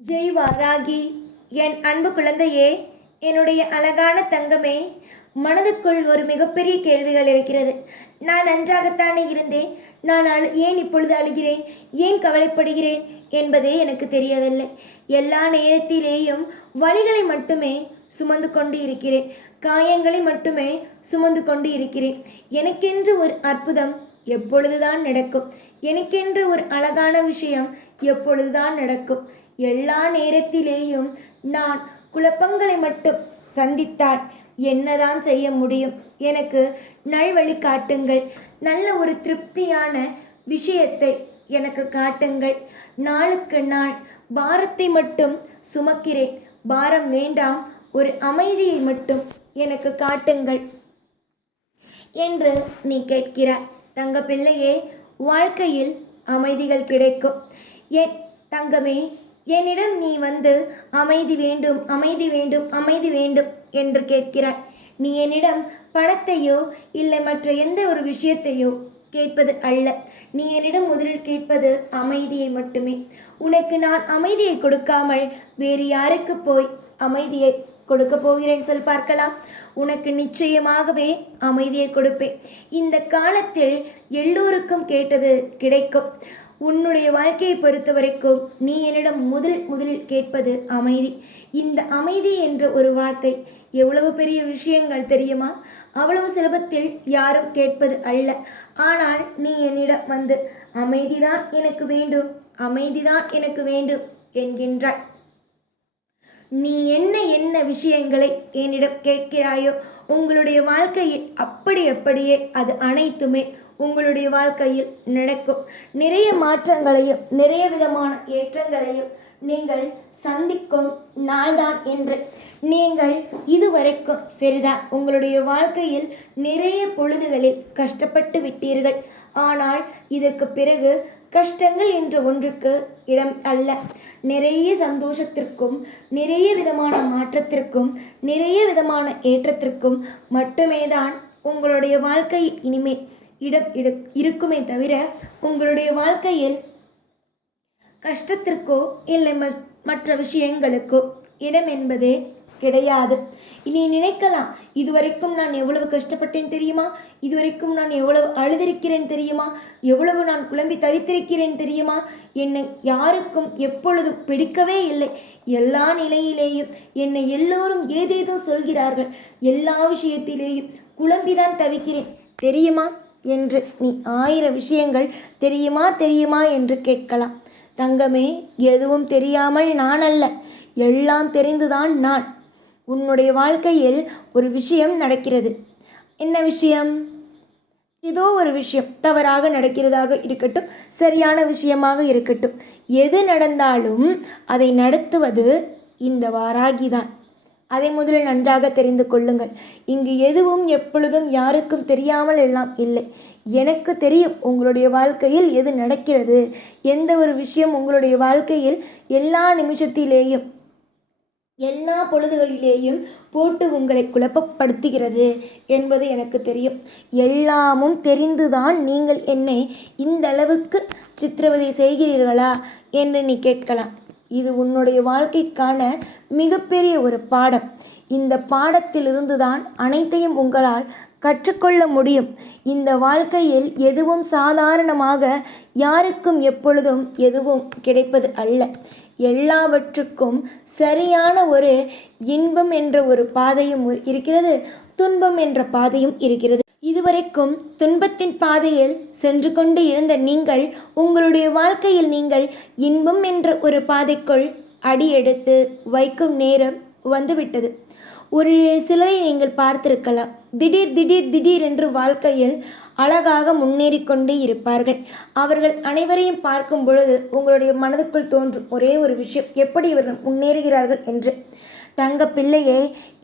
ஜெய் வாராகி, என் அன்பு குழந்தையே, என்னுடைய அழகான தங்கமே, மனதுக்குள் ஒரு மிகப்பெரிய கேள்விகள் இருக்கிறது. நான் நன்றாகத்தானே இருந்தேன். நான் ஏன் இப்பொழுது அழுகிறேன், ஏன் கவலைப்படுகிறேன் என்பதே எனக்கு தெரியவில்லை. எல்லா நேரத்திலேயும் வலிகளை மட்டுமே சுமந்து கொண்டு இருக்கிறேன், காயங்களை மட்டுமே சுமந்து கொண்டு இருக்கிறேன். எனக்கென்று ஒரு அற்புதம் எப்பொழுதுதான் நடக்கும், எனக்கென்று ஒரு அழகான விஷயம் எப்பொழுதுதான் நடக்கும். எல்லா நேரத்திலேயும் நான் குழப்பங்களை மட்டும் சந்தித்தால் என்னதான் செய்ய முடியும்? எனக்கு நல்வழி காட்டுங்கள், நல்ல ஒரு திருப்தியான விஷயத்தை எனக்கு காட்டுங்கள். நாளுக்கு நாள் பாரத்தை மட்டும் சுமக்கிறேன், பாரம் வேண்டாம், ஒரு அமைதியை மட்டும் எனக்கு காட்டுங்கள் என்று நீ கேட்கிறாய். தங்க பிள்ளையே, வாழ்க்கையில் அமைதிகள் கிடைக்கும். என் தங்கமே, என்னிடம் நீ வந்து அமைதி வேண்டும், அமைதி வேண்டும், அமைதி வேண்டும் என்று கேட்கிறாய். நீ என்னிடம் பணத்தையோ இல்லை மற்ற எந்த ஒரு விஷயத்தையோ கேட்பது அல்ல. நீ என்னிடம் முதலில் கேட்பது அமைதியை மட்டுமே. உனக்கு நான் அமைதியை கொடுக்காமல் வேறு யாருக்கு போய் அமைதியை கொடுக்க போகிறேன் சொல் பார்க்கலாம். உனக்கு நிச்சயமாகவே அமைதியை கொடுப்பேன். இந்த காலத்தில் எல்லோருக்கும் கேட்டது கிடைக்கும். உன்னுடைய வாழ்க்கையை பொறுத்த வரைக்கும் நீ என்னிடம் முதலில் கேட்பது அமைதி. இந்த அமைதி என்ற ஒரு வார்த்தை எவ்வளவு பெரிய விஷயங்கள் தெரியுமா? அவ்வளவு சுலபத்தில் யாரும் கேட்பது அல்ல. ஆனால் நீ என்னிடம் வந்து அமைதிதான் எனக்கு வேண்டும், அமைதிதான் எனக்கு வேண்டும் என்கின்றாய். நீ என்ன விஷயங்களை என்னிடம் கேட்கிறாயோ உங்களுடைய வாழ்க்கையில் அப்படியே அது அனைத்துமே உங்களுடைய வாழ்க்கையில் நடக்கும். நிறைய மாற்றங்களையும் நிறைய விதமான ஏற்றங்களையும் நீங்கள் சந்திக்கும் நாள்தான் என்று. நீங்கள் இதுவரைக்கும் சரிதான், உங்களுடைய வாழ்க்கையில் நிறைய பொழுதுகளில் கஷ்டப்பட்டு விட்டீர்கள். ஆனால் இதற்கு பிறகு கஷ்டங்கள் என்ற ஒன்றுக்கு இடம் அல்ல. நிறைய சந்தோஷத்திற்கும் நிறைய விதமான மாற்றத்திற்கும் நிறைய விதமான ஏற்றத்திற்கும் மட்டுமே தான் உங்களுடைய வாழ்க்கை இனிமே இடம் இருக்குமே தவிர உங்களுடைய வாழ்க்கையில் கஷ்டத்திற்கோ இல்லை மற்ற விஷயங்களுக்கோ இடம் என்பதே கிடையாது. இனி நினைக்கலாம், இதுவரைக்கும் நான் எவ்வளவு கஷ்டப்பட்டேன் தெரியுமா, இதுவரைக்கும் நான் எவ்வளவு அழுதிருக்கிறேன் தெரியுமா, எவ்வளவு நான் குழம்பி தவித்திருக்கிறேன் தெரியுமா, என்னை யாருக்கும் எப்பொழுதும் பிடிக்கவே இல்லை, எல்லா நிலையிலேயும் என்னை எல்லோரும் ஏதேதோ சொல்கிறார்கள், எல்லா விஷயத்திலேயும் குழம்பிதான் தவிக்கிறேன் தெரியுமா என்று நீ 1000 விஷயங்கள் தெரியுமா என்று கேட்கலாம். தங்கமே, எதுவும் தெரியாமல் நான் அல்ல, எல்லாம் தெரிந்துதான் நான். உன்னுடைய வாழ்க்கையில் ஒரு விஷயம் நடக்கிறது. என்ன விஷயம்? ஏதோ ஒரு விஷயம் தவறாக நடக்கிறதாக இருக்கட்டும், சரியான விஷயமாக இருக்கட்டும், எது நடந்தாலும் அதை நடத்துவது இந்த வாராகிதான். அதை முதலில் நன்றாக தெரிந்து கொள்ளுங்கள். இங்கு எதுவும் எப்பொழுதும் யாருக்கும் தெரியாமல் எல்லாம் இல்லை. எனக்கு தெரியும் உங்களுடைய வாழ்க்கையில் எது நடக்கிறது, எந்த ஒரு விஷயம் உங்களுடைய வாழ்க்கையில் எல்லா நிமிஷத்திலேயும் எல்லா பொழுதுகளிலேயும் போட்டு உங்களை குழப்பப்படுத்துகிறது என்பது எனக்கு தெரியும். எல்லாமும் தெரிந்துதான் நீங்கள் என்னை இந்த அளவுக்கு சித்திரவதை செய்கிறீர்களா என்று நீ கேட்கலாம். இது உன்னுடைய வாழ்க்கைக்கான மிகப்பெரிய ஒரு பாடம். இந்த பாடத்திலிருந்து தான் அனைத்தையும் உங்களால் கற்றுக்கொள்ள முடியும். இந்த வாழ்க்கையில் எதுவும் சாதாரணமாக யாருக்கும் எப்பொழுதும் எதுவும் கிடைப்பது அல்ல. எல்லாவற்றுக்கும் சரியான ஒரு இன்பம் என்ற ஒரு பாதையும் இருக்கிறது, துன்பம் என்ற பாதையும் இருக்கிறது. இதுவரைக்கும் துன்பத்தின் பாதையில் சென்று கொண்டு இருந்த நீங்கள் உங்களுடைய வாழ்க்கையில் நீங்கள் இன்பம் என்ற ஒரு பாதைக்குள் அடியெடுத்து வைக்கும் நேரம் வந்துவிட்டது. ஒரு சிலரை நீங்கள் பார்த்திருக்கலாம், திடீர் என்று வாழ்க்கையில் அழகாக முன்னேறி கொண்டே இருப்பார்கள். அவர்கள் அனைவரையும் பார்க்கும் பொழுது உங்களுடைய மனதுக்குள் தோன்றும் ஒரே ஒரு விஷயம், எப்படி இவர்கள் முன்னேறுகிறார்கள் என்று. தங்க பிள்ளையே,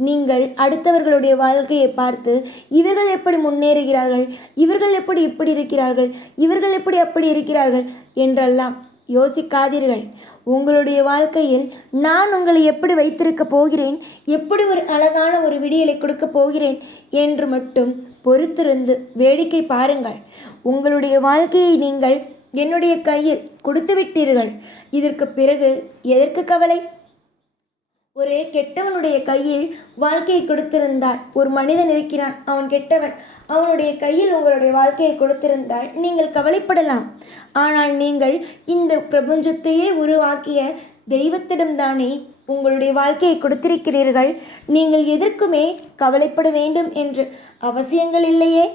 நீங்கள் அடுத்தவர்களுடைய வாழ்க்கையை பார்த்து இவர்கள் எப்படி முன்னேறுகிறார்கள், இவர்கள் எப்படி இப்படி இருக்கிறார்கள், இவர்கள் எப்படி அப்படி இருக்கிறார்கள் என்றெல்லாம் யோசிக்காதீர்கள். உங்களுடைய வாழ்க்கையில் நான் உங்களை எப்படி வைத்திருக்க போகிறேன், எப்படி ஒரு அழகான ஒரு விடியலை கொடுக்க போகிறேன் என்று மட்டும் பொறுத்திருந்து வேடிக்கை பாருங்கள். உங்களுடைய வாழ்க்கையை நீங்கள் என்னுடைய கையில் கொடுத்து விட்டீர்கள். இதற்கு பிறகு எதற்கு கவலை? ஒரு கெட்டவனுடைய கையில் வாழ்க்கையை கொடுத்திருந்தால், ஒரு மனிதன் இருக்கிறான், அவன் கெட்டவன், அவனுடைய கையில் உங்களுடைய வாழ்க்கையை கொடுத்திருந்தால் நீங்கள் கவலைப்படலாம். ஆனால் நீங்கள் இந்த பிரபஞ்சத்தையே உருவாக்கிய தெய்வத்திடம்தானே உங்களுடைய வாழ்க்கையை கொடுத்திருக்கிறீர்கள். நீங்கள் எதற்குமே கவலைப்பட வேண்டும் என்று அவசியங்கள் இல்லையே.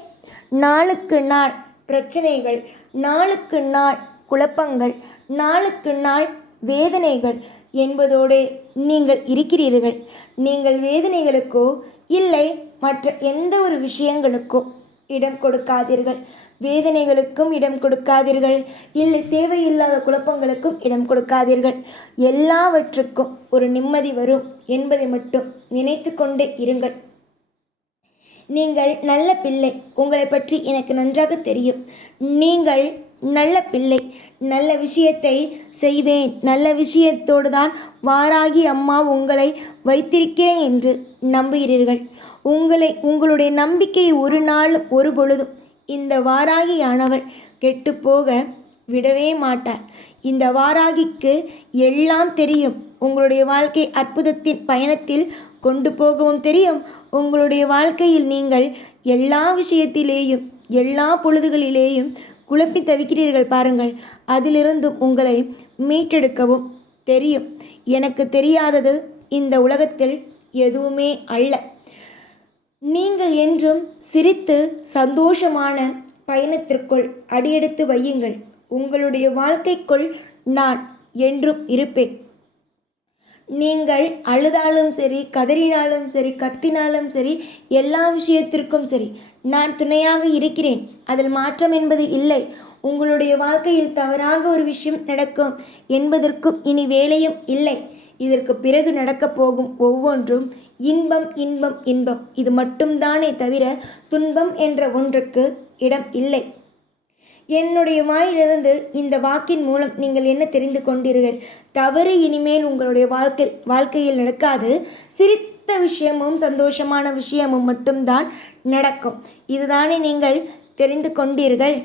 நாளுக்கு நாள் பிரச்சனைகள், நாளுக்கு நாள் குழப்பங்கள், நாளுக்கு நாள் வேதனைகள் என்பதோடு நீங்கள் இருக்கிறீர்கள். நீங்கள் வேதனைகளுக்கோ இல்லை மற்ற எந்த ஒரு விஷயங்களுக்கோ இடம் கொடுக்காதீர்கள். வேதனைகளுக்கும் இடம் கொடுக்காதீர்கள், இல்லை தேவையில்லாத குழப்பங்களுக்கும் இடம் கொடுக்காதீர்கள். எல்லாவற்றுக்கும் ஒரு நிம்மதி வரும் என்பதை மட்டும் நினைத்து கொண்டே இருங்கள். நீங்கள் நல்ல பிள்ளை. உங்களை பற்றி எனக்கு நன்றாக தெரியும். நீங்கள் நல்ல பிள்ளை. நல்ல விஷயத்தை செய்வேன், நல்ல விஷயத்தோடு தான் வாராகி அம்மா உங்களை வைத்திருக்கிறேன் என்று நம்புகிறீர்கள். உங்களுடைய நம்பிக்கையை ஒரு நாளும் ஒரு பொழுதும் இந்த வாராகியானவள் கெட்டுப்போக விடவே மாட்டாள். இந்த வாராகிக்கு எல்லாம் தெரியும். உங்களுடைய வாழ்க்கை அற்புதத்தின் பயணத்தில் கொண்டு போகவும் தெரியும். உங்களுடைய வாழ்க்கையில் நீங்கள் எல்லா விஷயத்திலேயும் எல்லா பொழுதுகளிலேயும் குழப்பி தவிக்கிறீர்கள் பாருங்கள். அதிலிருந்து உங்களை மீட்டெடுக்கவும் தெரியும். எனக்கு தெரியாதது இந்த உலகத்தில் எதுவுமே அல்ல. நீங்கள் என்றும் சிரித்து சந்தோஷமான பயணத்திற்குள் அடியெடுத்து வையுங்கள். உங்களுடைய வாழ்க்கைக்குள் நான் என்றும் இருப்பேன். நீங்கள் அழுதாலும் சரி, கதறினாலும் சரி, கத்தினாலும் சரி, எல்லா விஷயத்திற்கும் சரி நான் துணையாக இருக்கிறேன். அதில் மாற்றம் என்பது இல்லை. உங்களுடைய வாழ்க்கையில் தவறாக ஒரு விஷயம் நடக்கும் என்பதற்கும் இனி வேலையும் இல்லை. இதற்கு பிறகு நடக்கப் போகும் ஒவ்வொன்றும் இன்பம் இன்பம் இன்பம். இது மட்டும்தானே தவிர துன்பம் என்ற ஒன்றுக்கு இடம் இல்லை. என்னுடைய வாயிலிருந்து இந்த வாக்கின் மூலம் நீங்கள் என்ன தெரிந்து கொண்டீர்கள்? தவறு இனிமேல் உங்களுடைய வாழ்க்கையில் நடக்காது. சிரித்த விஷயமும் சந்தோஷமான விஷயமும் மட்டும்தான் நடக்கும். இதுதானே நீங்கள் தெரிந்து கொண்டீர்கள்.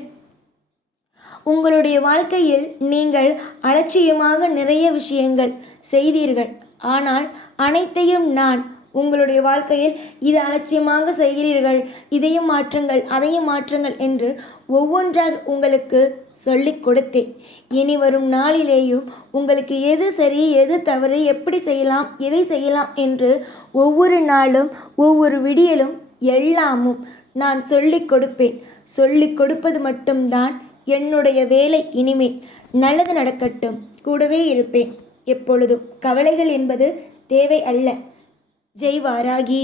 உங்களுடைய வாழ்க்கையில் நீங்கள் அலட்சியமாக நிறைய விஷயங்கள் செய்தீர்கள். ஆனால் அனைத்தையும் நான் உங்களுடைய வாழ்க்கையில் இது அலட்சியமாக செய்கிறீர்கள், இதையும் மாற்றுங்கள், அதையும் மாற்றுங்கள் என்று ஒவ்வொன்றாக உங்களுக்கு சொல்லிக் கொடுத்தேன். இனி வரும் நாளிலேயும் உங்களுக்கு எது சரி, எது தவறு, எப்படி செய்யலாம், எதை செய்யலாம் என்று ஒவ்வொரு நாளும் ஒவ்வொரு விடியலும் எல்லாமும் நான் சொல்லிக் கொடுப்பேன். சொல்லிக் கொடுப்பது மட்டும்தான் என்னுடைய வேலை. இனிமேல் நல்லது நடக்கட்டும், கூடவே இருப்பேன் எப்பொழுதும். கவலைகள் என்பது தேவை அல்ல. ஜெய் வாராகி.